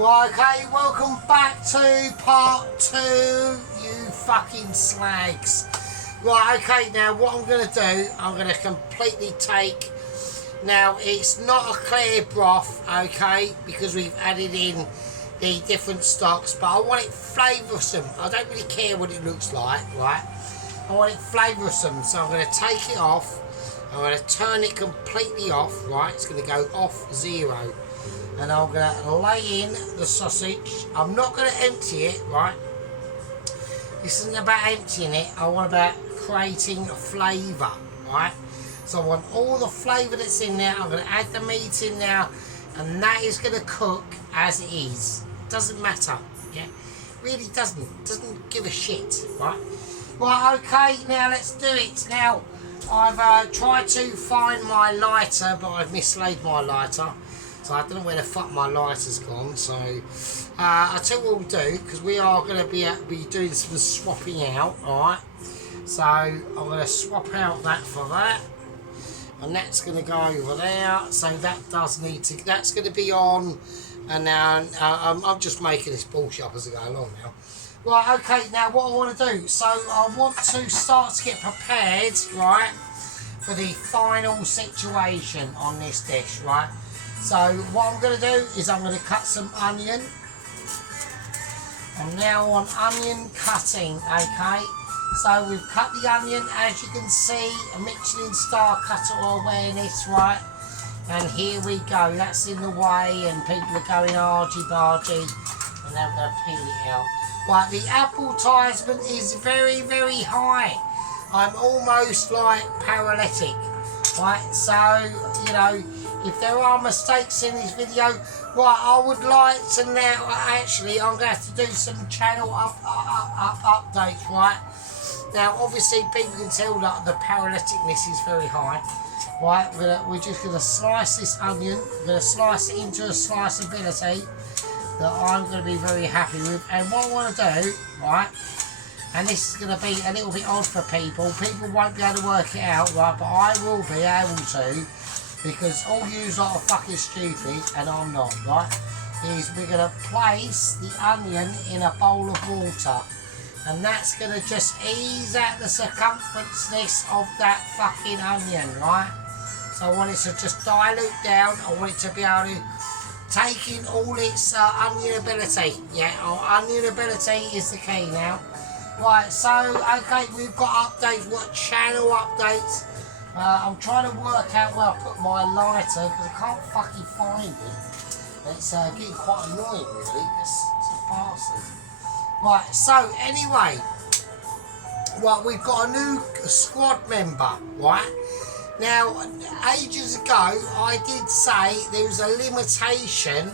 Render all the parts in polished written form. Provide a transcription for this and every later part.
Right, okay, welcome back to part 2, you fucking slags. Right, okay, now what I'm going to do, I'm going to completely take, now it's not a clear broth, okay, because we've added in the different stocks, but I want it flavoursome. I don't really care what it looks like, right? I want it flavoursome, so I'm going to take it off. I'm going to turn it completely off, right? It's going to go off 0. And I'm going to lay in the sausage. I'm not going to empty it, right? This isn't about emptying it. I want about creating a flavour, right? So I want all the flavour that's in there. I'm going to add the meat in now. And that is going to cook as it is. Doesn't matter, yeah? Really doesn't give a shit, right? Right, okay, now let's do it. Now, I've tried to find my lighter, but I've mislaid my lighter. So I don't know where the fuck my lighter's gone. So I'll tell you what we'll do, because we are going to be doing some swapping out, alright? So I'm going to swap out that for that. And that's going to go over there. So that does need to, that's going to be on. And now I'm just making this bullshit up as I go along now. Right, okay, now what I want to do, so I want to start to get prepared, right, for the final situation on this dish, right? So what I'm going to do is I'm going to cut some onion. I'm now on onion cutting, okay? So we've cut the onion, as you can see, a Michelin star cutter awareness, right? And here we go, that's in the way and people are going argy-bargy and they're going to peel it out. Right, the advertisement is very, very high. I'm almost like paralytic, right? So, you know, if there are mistakes in this video, right, I would like to now, actually, I'm going to have to do some channel updates, right? Now, obviously, people can tell that the paralyticness is very high, right? We're just going to slice this onion, we're going to slice it into a sliceability that I'm going to be very happy with. And what I want to do, right, and this is going to be a little bit odd for people won't be able to work it out, right, but I will be able to, because all yous lot are fucking stupid, and I'm not, right, is we're going to place the onion in a bowl of water, and that's going to just ease out the circumferenceness of that fucking onion, right? So I want it to just dilute down. I want it to be able to take in all its onionability. Yeah, onionability is the key now. Right, so, okay, we've got updates, what channel updates. I'm trying to work out where I put my lighter, because I can't fucking find it. It's getting quite annoying, really. It's a bastard. Right, so, anyway. Right, we've got a new squad member, right? Now, ages ago, I did say there was a limitation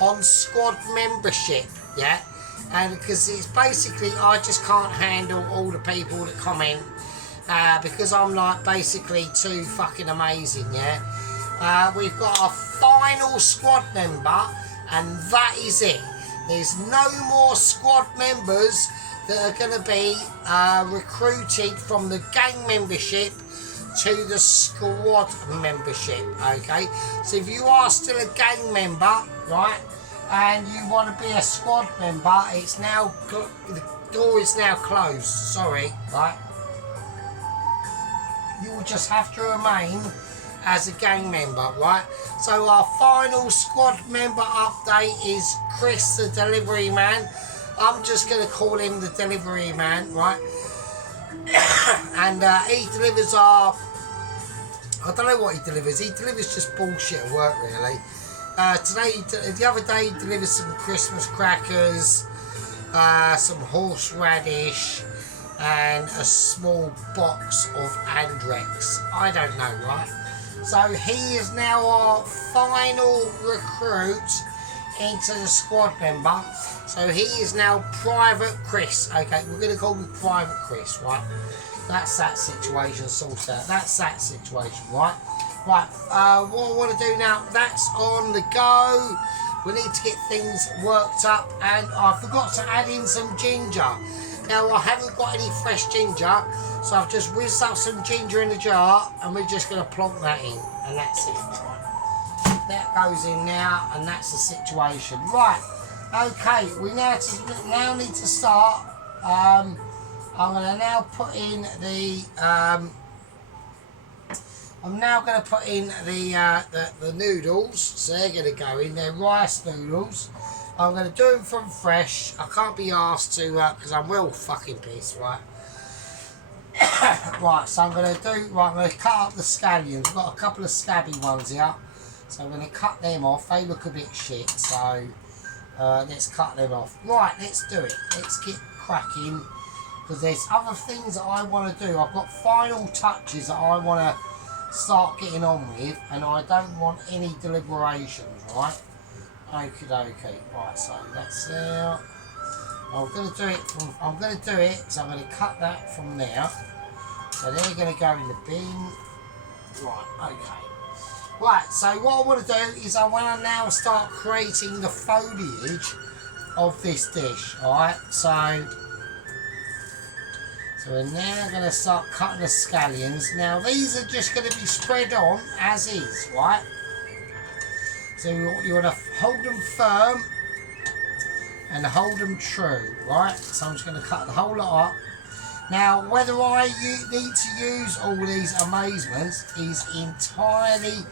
on squad membership, yeah? And because it's basically, I just can't handle all the people that comment, because I'm like basically too fucking amazing, yeah? We've got our final squad member, and that is it. There's no more squad members that are going to be recruited from the gang membership to the squad membership, okay? So if you are still a gang member, right, and you want to be a squad member, it's now, the door is now closed, sorry, right? You will just have to remain as a gang member, right? So our final squad member update is Chris, the delivery man. I'm just going to call him the delivery man, right? And he delivers our, I don't know what he delivers. He delivers just bullshit at work, really. The other day, he delivered some Christmas crackers, some horseradish, and a small box of Andrex. I don't know, right? So he is now our final recruit into the squad member. So he is now Private Chris. Okay, we're going to call him Private Chris, right? That's that situation sorted out. That's that situation, right? Right, what I want to do now, that's on the go. We need to get things worked up, and I forgot to add in some ginger. Now, I haven't got any fresh ginger, so I've just whizzed up some ginger in the jar, and we're just going to plonk that in, and that's it, right? that goes in now, and that's the situation. Right, okay, we now need to start. I'm going to now put in the I'm now going to put in the noodles, so they're going to go in. They're rice noodles. I'm going to do them from fresh. I can't be asked to, because I'm well fucking pissed, right? Right, so I'm going to cut up the scallions. I've got a couple of scabby ones here, so I'm going to cut them off. They look a bit shit, so let's cut them off. Right, let's do it. Let's get cracking, because there's other things that I want to do. I've got final touches that I want to start getting on with, and I don't want any deliberations, right? Okie dokie. Right, so that's out. I'm going to do it, so I'm going to cut that from there. So they're going to go in the bin. Right, okay. Right, so what I want to do is I want to now start creating the foliage of this dish, alright? So we're now going to start cutting the scallions. Now these are just going to be spread on as is, right? So you want to hold them firm and hold them true, right? So I'm just going to cut the whole lot up. Now whether I need to use all these amazements is entirely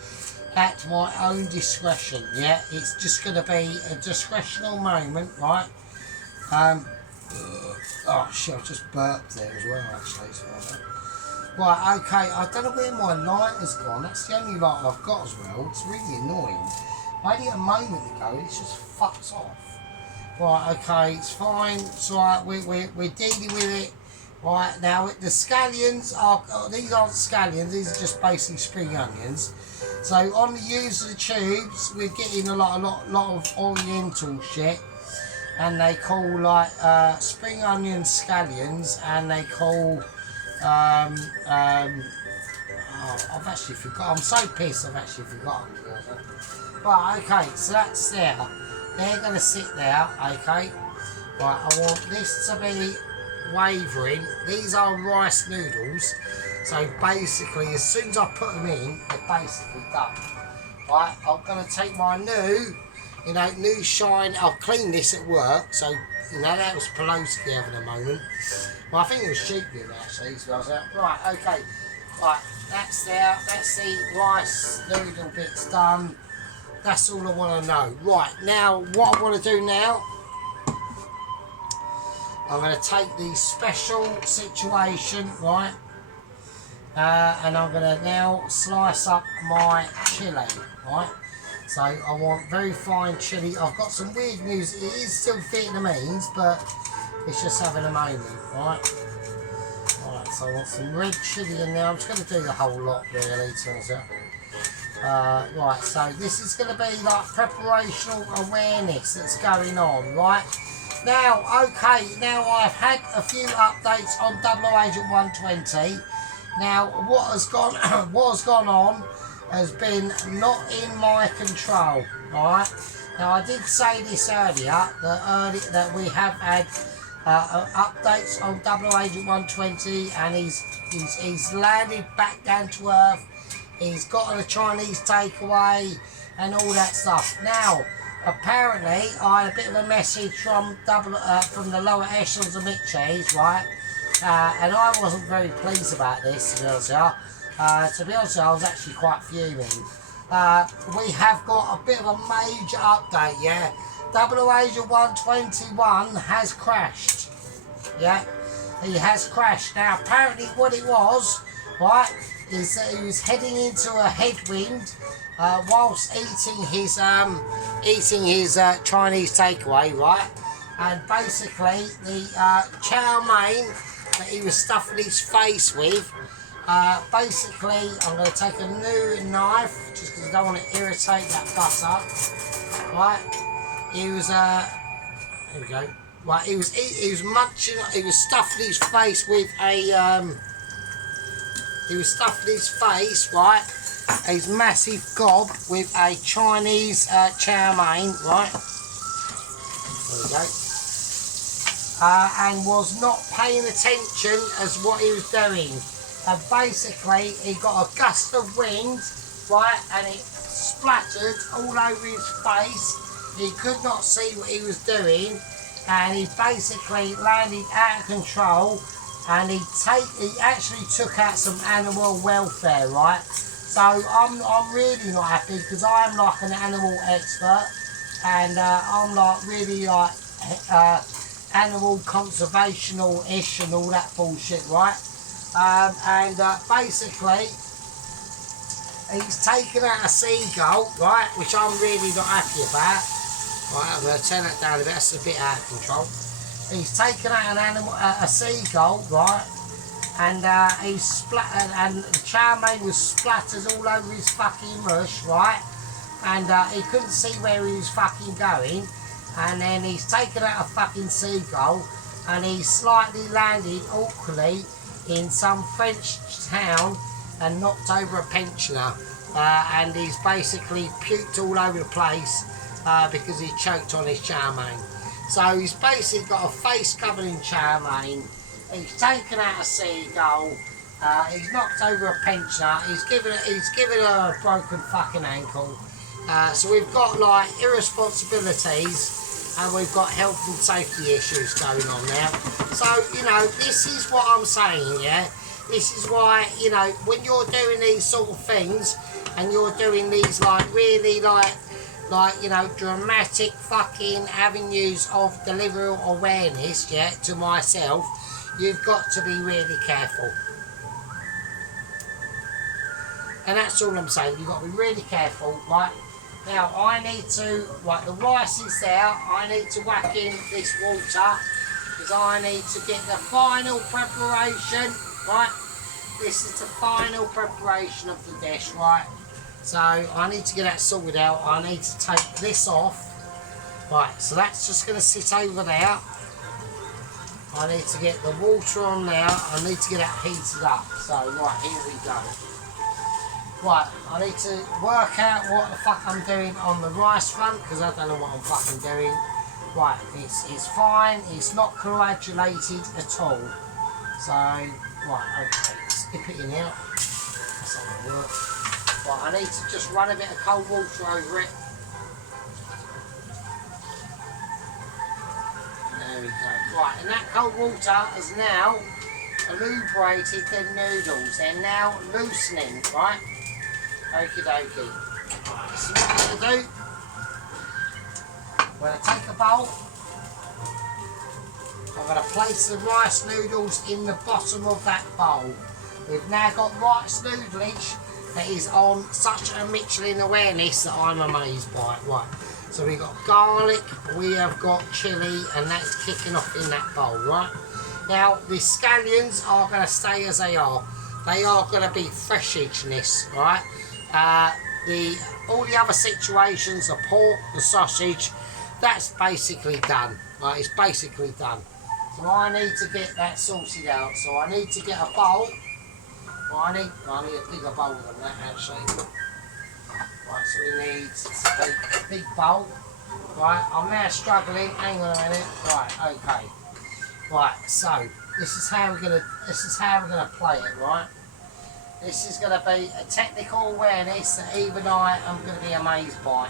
at my own discretion, yeah? It's just going to be a discretional moment, right? Oh shit, I just burped there as well actually. So right, okay, I don't know where my light has gone. That's the only light I've got as well. It's really annoying. I had it a moment ago, it just fucks off. Right, okay, it's fine. It's alright, we're dealing with it. Right, now the scallions are, these aren't scallions, these are just basically spring onions. So on the use of the tubes, we're getting a lot of oriental shit. And they call like spring onion scallions, and they call oh, I've actually forgotten. I'm so pissed I've actually forgotten. Right, okay, so that's there. They're going to sit there, okay. Right, I want this to be wavering. These are rice noodles, so basically as soon as I put them in, they're basically done. Right, I'm going to take my new shine. I'll clean this at work, so that was Pelosi having a moment. Well, I think it was sheeping actually, so I was out. Right, okay, right, that's there. That's the rice noodle bits done. That's all I want to know. Right, now what I want to do now, I'm going to take the special situation, right, and I'm going to now slice up my chilli, right. So I want very fine chilli. I've got some weird news. It is still Vietnamese, but it's just having a moment, right? Alright, so I want some red chilli in there. I'm just going to do the whole lot, really, turns out. Right, so this is going to be like preparational awareness that's going on, right? Now, okay, now I've had a few updates on Double Agent 120. Now, what has gone on has been not in my control, right? Now I did say this earlier, that we have had updates on Double Agent 120, and he's landed back down to earth. He's gotten a Chinese takeaway and all that stuff. Now, apparently, I had a bit of a message from from the lower echelons of Mitchies, right? And I wasn't very pleased about this, to be honest with you. To be honest, I was actually quite fuming. We have got a bit of a major update, yeah. Double Agent 121 has crashed, yeah. He has crashed. Now, apparently, what it was, right, is that he was heading into a headwind whilst eating his Chinese takeaway, right. And basically, the chow mein that he was stuffing his face with. Basically, I'm going to take a new knife, just because I don't want to irritate that butter. Right, he was here we go. Right, he was munching. He was stuffing his face with a right, his massive gob with a Chinese chow mein. Right, there we go. And was not paying attention as what he was doing. And basically, he got a gust of wind, right, and it splattered all over his face. He could not see what he was doing, and he basically landed out of control. And he actually took out some animal welfare, right? So I'm really not happy, because I'm like an animal expert, and I'm like really like animal conservational-ish and all that bullshit, right? Basically, he's taken out a seagull, right, which I'm really not happy about. Right, I'm going to turn that down a bit, that's a bit out of control. He's taken out a seagull, right, and he's splattered, and the chow mein was splattered all over his fucking mush, right, and he couldn't see where he was fucking going, and then he's taken out a fucking seagull, and he slightly landed awkwardly in some French town and knocked over a pensioner, and he's basically puked all over the place because he choked on his chow mein. So he's basically got a face covered in chow mein, he's taken out a seagull, he's knocked over a pensioner, he's given her a broken fucking ankle. So we've got like irresponsibilities, and we've got health and safety issues going on now. So, you know, this is what I'm saying, yeah? This is why, you know, when you're doing these sort of things, and you're doing these like really like, you know, dramatic fucking avenues of delivery awareness, yeah, to myself, you've got to be really careful. And that's all I'm saying, you've got to be really careful, right? Now, I need to, right, the rice is there, I need to whack in this water, because I need to get the final preparation, right? This is the final preparation of the dish, right? So, I need to get that sorted out, I need to take this off. Right, so that's just going to sit over there. I need to get the water on there, I need to get that heated up. So, right, here we go. Right, I need to work out what the fuck I'm doing on the rice front, because I don't know what I'm fucking doing. Right, it's fine, it's not coagulated at all. So, right, okay, skip it in here. That's not going to work. Right, I need to just run a bit of cold water over it. There we go. Right, and that cold water has now lubricated the noodles. They're now loosening, right? Okie dokie. Right, so what I'm going to do, I'm going to take a bowl, I'm going to place the rice noodles in the bottom of that bowl. We've now got rice noodleage that is on such a Michelin awareness that I'm amazed by it. Right, so we've got garlic, we have got chilli, and that's kicking off in that bowl, right? Now, the scallions are going to stay as they are. They are going to be freshness, right? All the other situations, the pork, the sausage, that's basically done. Right, it's basically done. So I need to get that sorted out. So I need to get a bowl. Well, I need a bigger bowl than that actually. Right, so we need a big bowl. Right, I'm now struggling. Hang on a minute. Right, okay. Right, so this is how we're gonna play it, right? This is going to be a technical awareness that even I am going to be amazed by.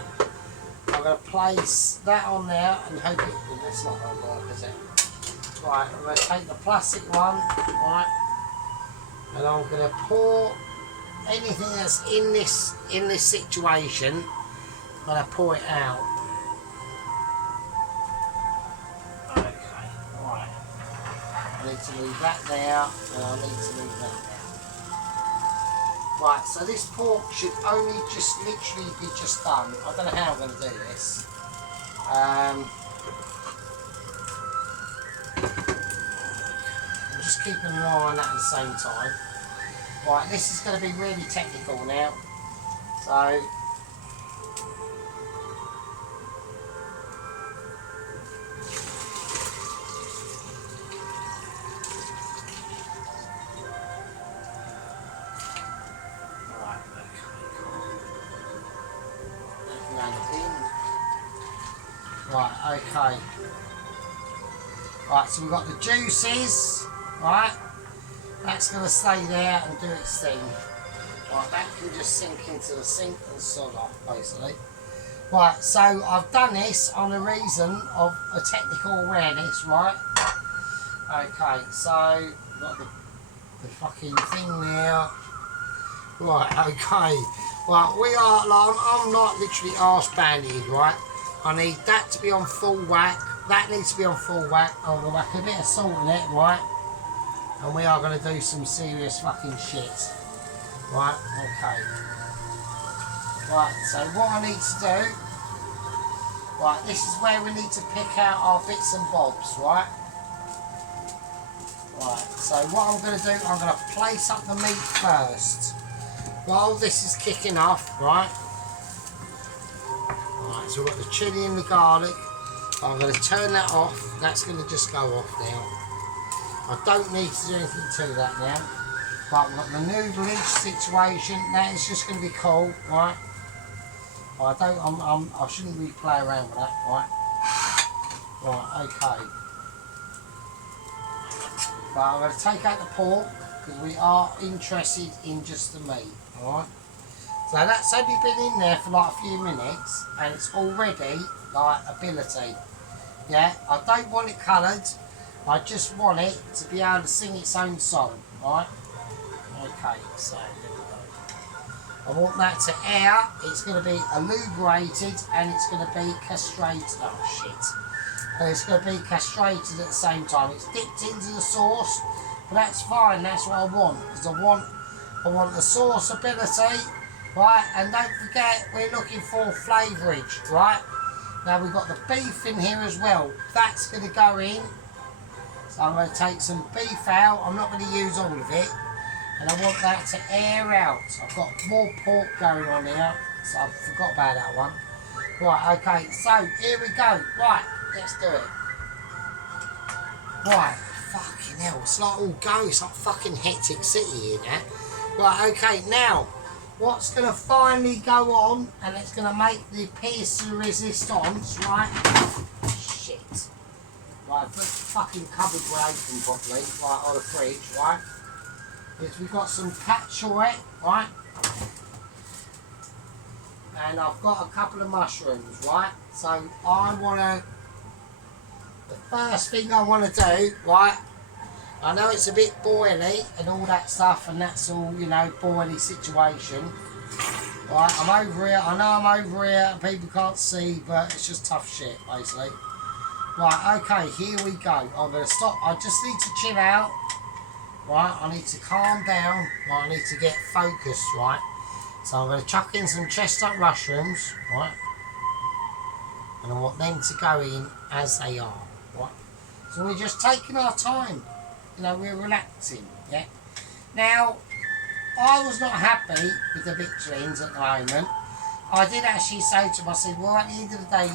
I'm going to place that on there and hope it... Well, that's not going to work, is it? Right, I'm going to take the plastic one, right, and I'm going to pour anything that's in this situation, I'm going to pour it out. Okay, right. I need to leave that there, and I need to leave that there. Right, so this pork should only just literally be just done. I don't know how I'm going to do this. I'm just keeping an eye on that at the same time. Right, this is going to be really technical now. So, right, okay. Right, so we've got the juices, right? That's going to stay there and do its thing. Right, Right, that can just sink into the sink and sod off, basically. Right, so I've done this on a reason of a technical awareness, right? Okay, so we've got the fucking thing there. Right, okay. Right, we are, like, I'm like literally arse banded, right? I need that to be on full whack. That needs to be on full whack. I'm going to whack a bit of salt in it, right? And we are going to do some serious fucking shit. Right, okay. Right, so what I need to do, right, this is where we need to pick out our bits and bobs, right? Right, so what I'm going to do, I'm going to place up the meat first. While this is kicking off, right? Right, so we've got the chilli and the garlic. I'm going to turn that off. That's going to just go off now. I don't need to do anything to that now. But we've got the noodleage situation. That is just going to be cool, right? I shouldn't really play around with that, right? Right, okay. But I'm going to take out the pork because we are interested in just the meat, alright? So that's only been in there for like a few minutes and it's already like ability. Yeah, I don't want it coloured, I just want it to be able to sing its own song, alright? Okay, so there we go. I want that to air, it's going to be elubrated and it's going to be castrated. Oh shit. And it's going to be castrated at the same time. It's dipped into the sauce, but that's fine, that's what I want. Because I want the sauce ability, right? And don't forget, we're looking for flavourage, right? Now we've got the beef in here as well. That's going to go in. So I'm going to take some beef out. I'm not going to use all of it. And I want that to air out. I've got more pork going on here, so I forgot about that one. Right, okay, so here we go. Right, let's do it. Right, fucking hell, it's like all go. It's like fucking hectic city here now. Right, okay, now, what's going to finally go on, and it's going to make the piece de resistance, right? Shit. Right, put the fucking cupboard open properly, right, on the fridge, right? Is we've got some cassoulet, right? And I've got a couple of mushrooms, right? So I want to, the first thing I want to do, right? I know it's a bit boily and all that stuff, and that's all, you know, boily situation. Right, I'm over here, I know I'm over here, and people can't see, but it's just tough shit, basically. Right, okay, here we go. I'm going to stop, I just need to chill out. Right, I need to calm down, right, I need to get focused, right. So I'm going to chuck in some chestnut mushrooms, right, and I want them to go in as they are, right. So we're just taking our time, you know, we're relaxing, yeah. Now, I was not happy with the victuallings at the moment. I did actually say to myself, well, at the end of the day,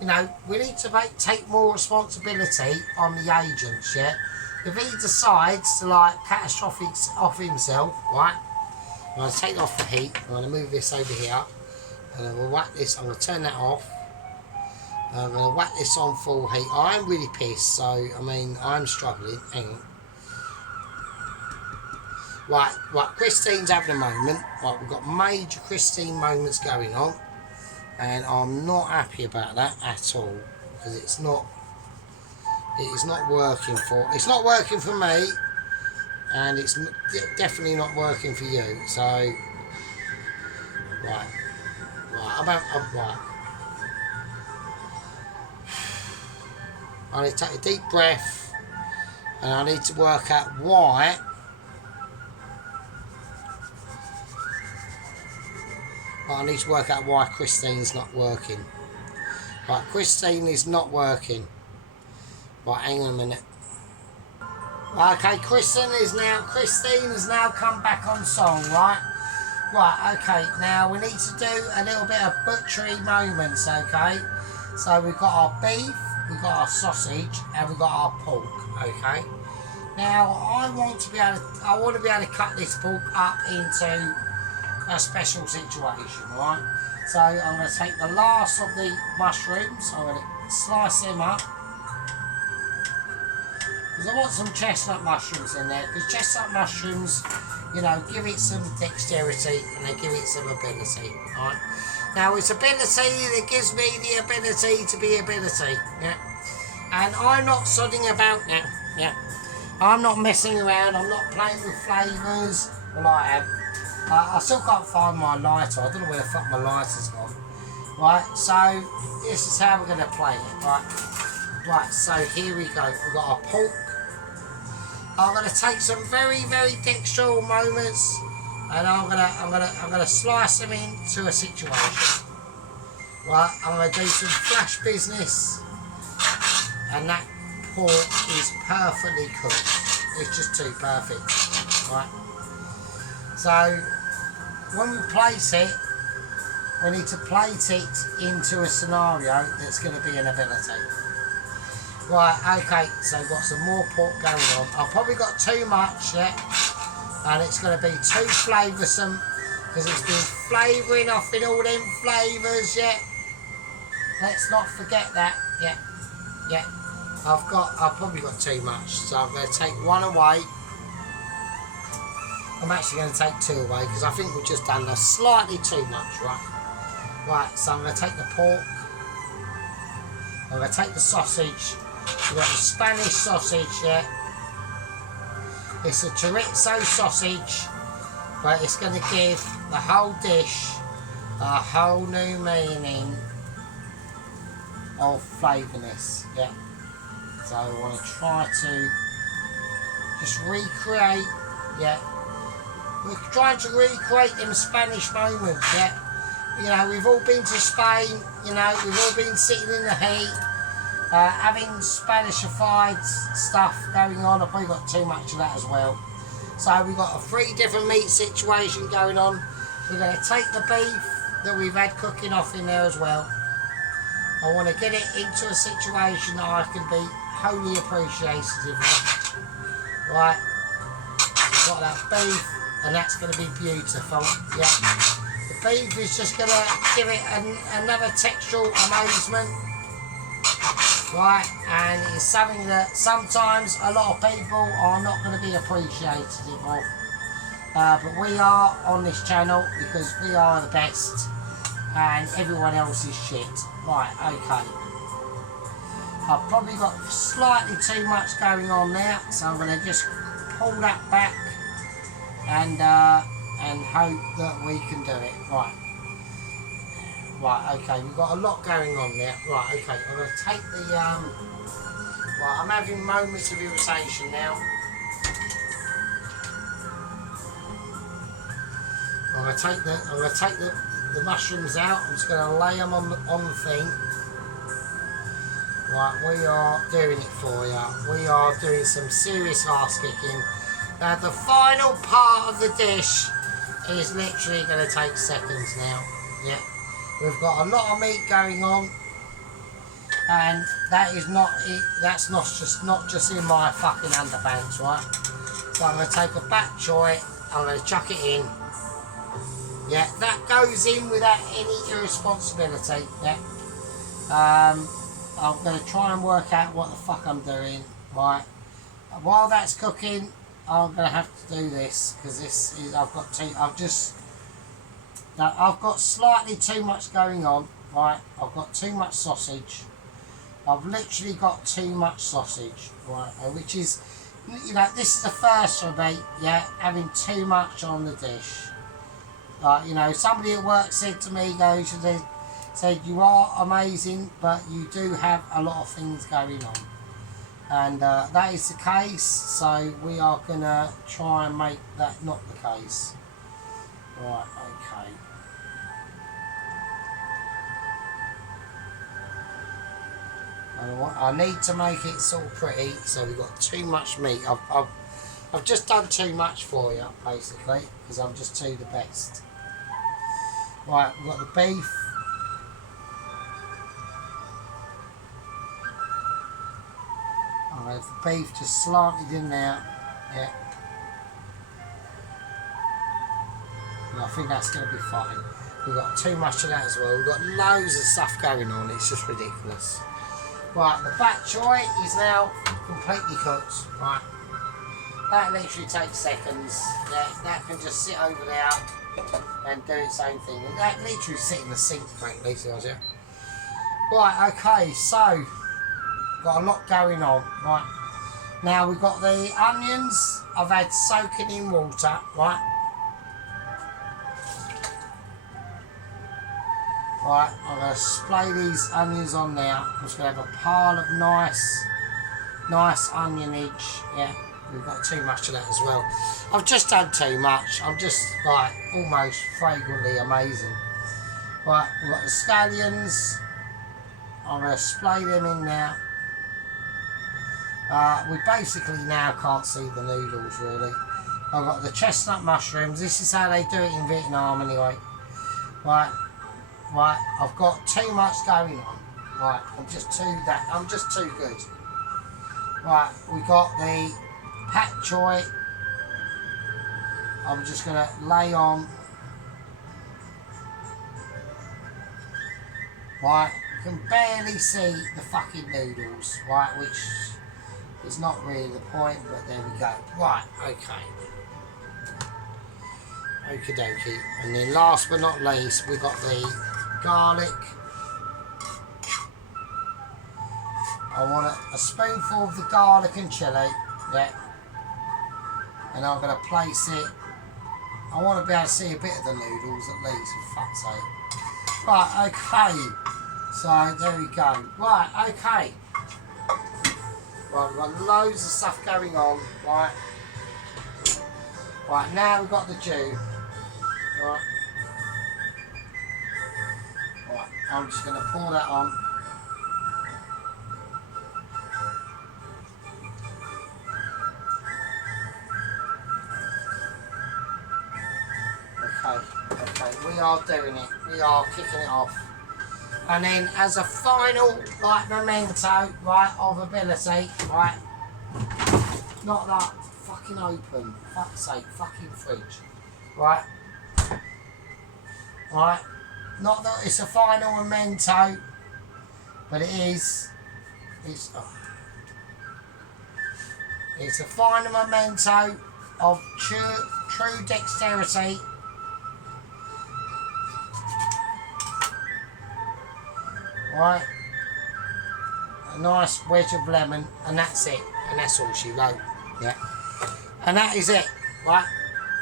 you know, we need to take more responsibility on the agents, yeah. If he decides to like catastrophic off himself, right? I'm going to take off the heat. I'm going to move this over here, and I'm going to whack this. I'm going to turn that off. I'm going to whack this on full heat. I'm really pissed, so I mean I'm struggling. Hang on. Right. Christine's having a moment. Right, we've got major Christine moments going on, and I'm not happy about that at all because it's not. It is not working for. It's not working for me, and it's definitely not working for you. So, right. Right. I need to take a deep breath, and I need to work out why. Well, I need to work out why Christine's not working. Right, Christine is not working. Right, hang on a minute. Okay, Christine has now come back on song, right? Right, okay, now we need to do a little bit of butchery moments, okay? So we've got our beef, we've got our sausage, and we've got our pork, okay? Now, I want to be able to cut this pork up into a special situation, right? So I'm going to take the last of the mushrooms, I'm going to slice them up. Because I want some chestnut mushrooms in there, because chestnut mushrooms, you know, give it some dexterity and they give it some ability, right? Now it's ability that gives me the ability to be ability, yeah? And I'm not sodding about now, yeah? I'm not messing around, I'm not playing with flavours, well I am. I still can't find my lighter, I don't know where the fuck my lighter's gone. Right, so this is how we're going to play it, right? Right, so here we go, we've got our pork. I'm going to take some very, very dexterous moments, and I'm gonna slice them into a situation. Right, I'm going to do some flash business, and that pork is perfectly cooked. It's just too perfect. Right. So when we place it, we need to plate it into a scenario that's going to be an ability. Right, okay, so we've got some more pork going on. I've probably got too much, yeah, and it's going to be too flavoursome because it's been flavouring off in all them flavours, yeah. Let's not forget that, yeah, yeah. I've probably got too much, so I'm going to take one away. I'm actually going to take two away because I think we've just done slightly too much, right? Right, so I'm going to take the pork. I'm going to take the sausage. We've got the Spanish sausage, yeah. It's a chorizo sausage, but it's going to give the whole dish a whole new meaning of flavorness, yeah. So I want to try to just recreate, yeah. We're trying to recreate them Spanish moments, yeah. You know, we've all been to Spain, you know, we've all been sitting in the heat, having Spanishified stuff going on. I've probably got too much of that as well. So we've got a 3 different meat situation going on. We're going to take the beef that we've had cooking off in there as well. I want to get it into a situation that I can be wholly appreciative of. Right, got that beef, and that's going to be beautiful. Yeah, the beef is just going to give it another textural amazement. Right, and it's something that sometimes a lot of people are not going to be appreciative of. But we are on this channel because we are the best and everyone else is shit. Right, okay. I've probably got slightly too much going on there, so I'm going to just pull that back and hope that we can do it. Right. Right, okay, we've got a lot going on there. Right, okay, I'm going to take the, right, I'm having moments of irritation now. I'm going to take the mushrooms out. I'm just going to lay them on the thing. Right, we are doing it for you. We are doing some serious arse kicking. Now, the final part of the dish is literally going to take seconds now. Yeah. We've got a lot of meat going on, and that's not just in my fucking underpants, right? So I'm going to take a bak choy, I'm going to chuck it in. Yeah, that goes in without any irresponsibility. Yeah. I'm going to try and work out what the fuck I'm doing. Right. While that's cooking, I'm going to have to do this because this is I've got slightly too much going on, right? I've got too much sausage. I've literally got too much sausage, right? Which is, you know, this is the first for me, yeah, having too much on the dish. You know, somebody at work said to me, said, you are amazing, but you do have a lot of things going on. And that is the case, so we are going to try and make that not the case. Right, okay. I need to make it sort of pretty, so we've got too much meat. I've just done too much for you, basically, because I'm just too the best. Right, we've got the beef. Alright, the beef just slanted in there. Yeah. And I think that's going to be fine. We've got too much of that as well. We've got loads of stuff going on. It's just ridiculous. Right, the bok choy is now completely cooked. Right, that literally takes seconds. That can just sit over there and do its own thing. And that literally sit in the sink, frankly, tells you. Right, okay, so got a lot going on. Right, now we've got the onions I've had soaking in water. Right. Right, I'm going to splay these onions on now. I'm just going to have a pile of nice onionage. Yeah, we've got too much of that as well. I've just done too much. I'm just like almost fragrantly amazing. Right, we've got the scallions. I'm going to splay them in now. We basically now can't see the noodles really. I've got the chestnut mushrooms. This is how they do it in Vietnam anyway. Right. Right, I've got too much going on. Right, I'm just too good. Right, we got the bok choy. I'm just gonna lay on. Right, you can barely see the fucking noodles, right, which is not really the point, but there we go. Right, okay. Okie dokie. And then last but not least, we got the garlic. I want a spoonful of the garlic and chilli, yeah, and I'm going to place it. I want to be able to see a bit of the noodles at least, for fuck's sake. Right, okay, so there we go. Right, okay. Right, we've got loads of stuff going on, right. Right, now we've got the dew. Right. Right, I'm just going to pour that on. Okay, we are doing it. We are kicking it off. And then as a final, like, memento, right, of ability, right, not that fucking open, fuck's sake, fucking fridge, right, right, not that it's a final memento, but it's a final memento of true dexterity. Right, a nice wedge of lemon, and that's it, and that's all she wrote. Yeah, and that is it. Right,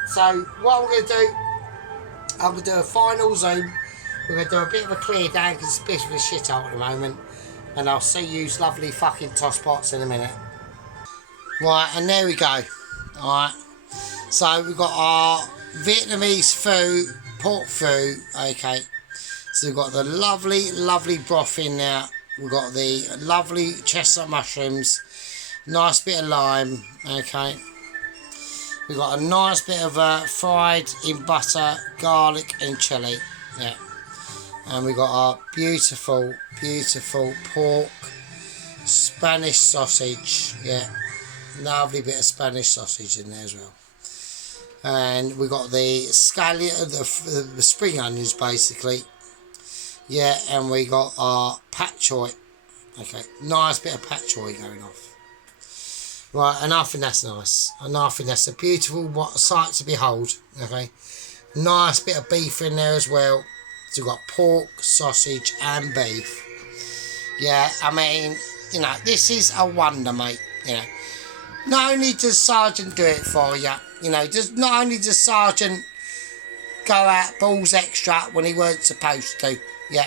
so what I'm going to do, I'm going to do a final zoom. We're going to do a bit of a clear down because it's a bit of a shithole at the moment, and I'll see you lovely fucking tosspots in a minute. Right, and there we go. Alright, so we've got our Vietnamese pho, pork pho. Okay, so we've got the lovely broth in there. We've got the lovely chestnut mushrooms, nice bit of lime. Okay, we've got a nice bit of fried in butter, garlic and chilli. Yeah, and we've got our beautiful pork Spanish sausage. Yeah, lovely bit of Spanish sausage in there as well. And we got the scallion, the spring onions basically. Yeah, and we got our bok choy. Okay, nice bit of bok choy going off. Right, and I think that's nice. And I think that's a beautiful sight to behold. Okay, nice bit of beef in there as well. So we've got pork, sausage and beef. Yeah, I mean, you know, this is a wonder, mate. You know, not only does Sergeant do it for you, you know, not only does Sergeant go out balls extra when he weren't supposed to. Yeah,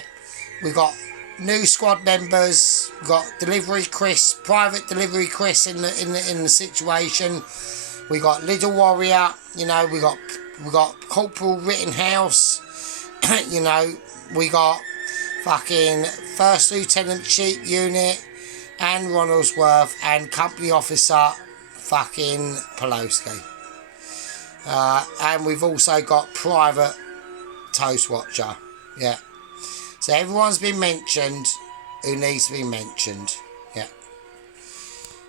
we've got new squad members. We've got Delivery Chris, Private Delivery Chris in the situation. We got Little Warrior. You know, we got Corporal Rittenhouse. You know, we got fucking First Lieutenant Sheep Unit and Ronaldsworth and Company Officer fucking Pelosi. And we've also got Private Toast Watcher. Yeah. So everyone's been mentioned who needs to be mentioned. Yeah.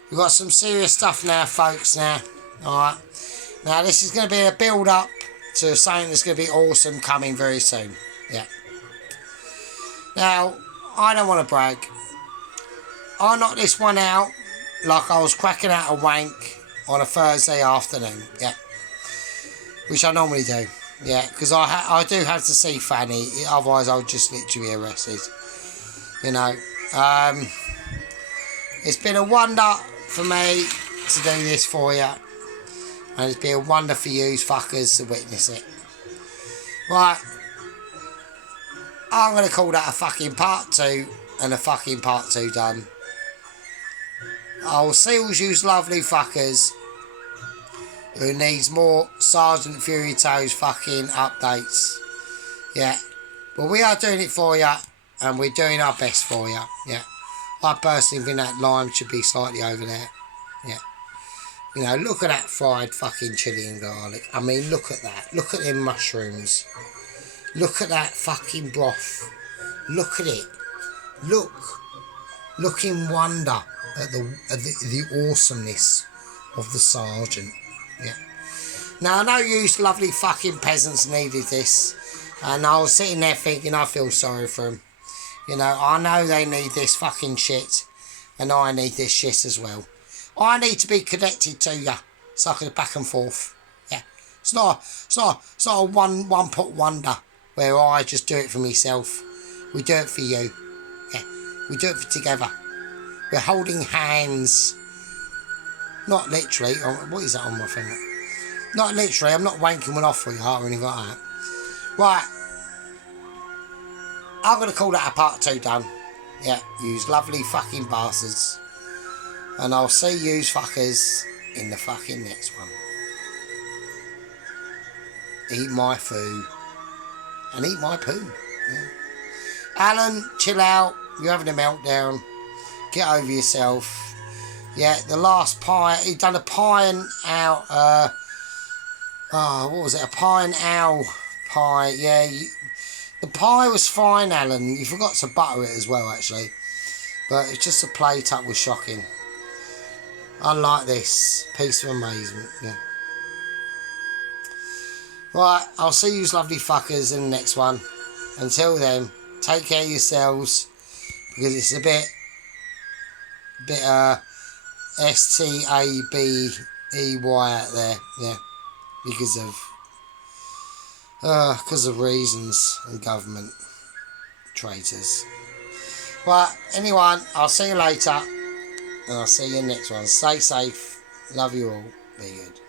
We've got some serious stuff now, folks, now. Alright. Now this is going to be a build up to something that's going to be awesome coming very soon. Yeah. Now, I don't want to brag, I knocked this one out like I was cracking out a wank on a Thursday afternoon. Yeah. Which I normally do. Yeah, because I do have to see Fanny, otherwise I'll just literally be arrested. You know. It's been a wonder for me to do this for you. And it's been a wonder for you fuckers to witness it. Right. I'm going to call that a fucking part 2 and a fucking part 2 done. I'll see all you lovely fuckers who needs more Sergeant Fury Toes fucking updates. Yeah. But we are doing it for you and we're doing our best for you. Yeah. I personally think that lime should be slightly over there. Yeah. You know, look at that fried fucking chilli and garlic. I mean, look at that. Look at them mushrooms. Look at that fucking broth. Look at it. Look in wonder at the awesomeness of the sergeant. Yeah. Now, I know you lovely fucking peasants needed this. And I was sitting there thinking, I feel sorry for them. You know, I know they need this fucking shit. And I need this shit as well. I need to be connected to you. So I can back and forth. Yeah. It's not a one pot wonder where I just do it for myself. We do it for you. Yeah. We do it for together. We're holding hands. Not literally. What is that on my finger? Not literally. I'm not wanking one off for you or anything like that. Right. I'm going to call that a part 2 done. Yeah. Yous lovely fucking bastards. And I'll see yous fuckers in the fucking next one. Eat my food. And eat my poo. Yeah. Alan, chill out. You're having a meltdown. Get over yourself. Yeah, the last pie. He done a pie and owl. What was it? A pie and owl pie. Yeah, the pie was fine, Alan. You forgot to butter it as well, actually. But it's just a plate up was shocking. Unlike this. Piece of amazement. Yeah. Right, I'll see you lovely fuckers in the next one. Until then, take care of yourselves. Because it's a bit STABEY out there. Yeah. Because of reasons and government traitors. Right, anyone, I'll see you later. And I'll see you in the next one. Stay safe. Love you all. Be good.